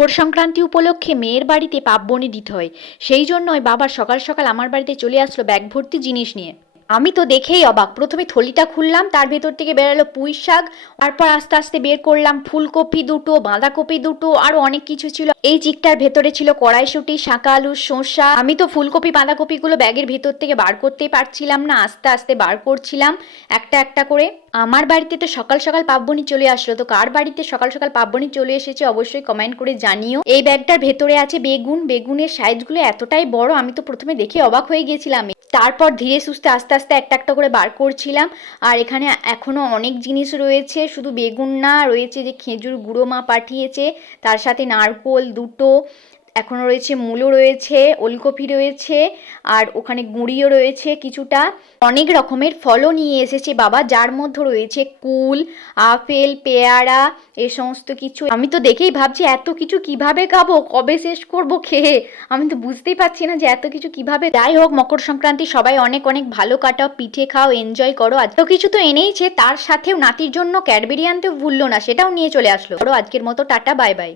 মকর সংক্রান্তি উপলক্ষে মেয়ের বাড়িতে পাপবনি দিতে হয়। সেই জন্যই বাবা সকাল সকাল আমার বাড়িতে চলে আসলো ব্যাগ ভর্তি জিনিস নিয়ে। আমি তো দেখেই অবাক। প্রথমে থলিটা খুললাম, তার ভেতর থেকে বেরালো পুঁই শাক, তারপর আস্তে আস্তে বের করলাম ফুলকপি দুটো, বাঁধাকপি দুটো, আরও অনেক কিছু ছিল। এই চিকটার ভেতরে ছিল কড়াইশুঁটি, শাঁকা আলু, শসা। আমি তো ফুলকপি, বাঁধাকপিগুলো ব্যাগের ভেতর থেকে বার করতেই পারছিলাম না, আস্তে আস্তে বার করছিলাম একটা একটা করে। আমার বাড়িতে তো সকাল সকাল পাপবনি চলে আসলো, তো কার বাড়িতে সকাল সকাল পাপবনি চলে এসেছে অবশ্যই কমেন্ট করে জানিও। এই ব্যাগটার ভেতরে আছে বেগুন, বেগুনের সাইজগুলো এতটাই বড়, আমি তো প্রথমে দেখে অবাক হয়ে গেছিলাম। তারপর ধীরে সুস্থে আস্তে আস্তে একটা একটা করে বার করছিলাম। আর এখানে এখনও অনেক জিনিস রয়েছে, শুধু বেগুন না, রয়েছে যে খেজুর গুঁড়ো মা পাঠিয়েছে, তার সাথে নারকোল দুটো এখনও রয়েছে মূলো রয়েছে, ওলকপি রয়েছে, আর ওখানে গুঁড়িও রয়েছে কিছুটা। অনেক রকমের ফলও নিয়ে এসেছে বাবা, যার মধ্যে রয়েছে কুল, আপেল, পেয়ারা, এ সমস্ত কিছু। আমি তো দেখেই ভাবছি এত কিছু কীভাবে খাব, কবে শেষ করব খেয়ে? আমি তো বুঝতেই পারছি না যে এত কিছু কীভাবে। যাই হোক, মকর সংক্রান্তি সবাই অনেক অনেক ভালো কাটাও, পিঠে খাও এনজয় করো। এত কিছু তো এনেইছে, তার সাথেও নাতির জন্য ক্যাডবেরি আনতেও ভুললো না, সেটাও নিয়ে চলে আসলো। আজকের মতো টাটা, বাই বাই।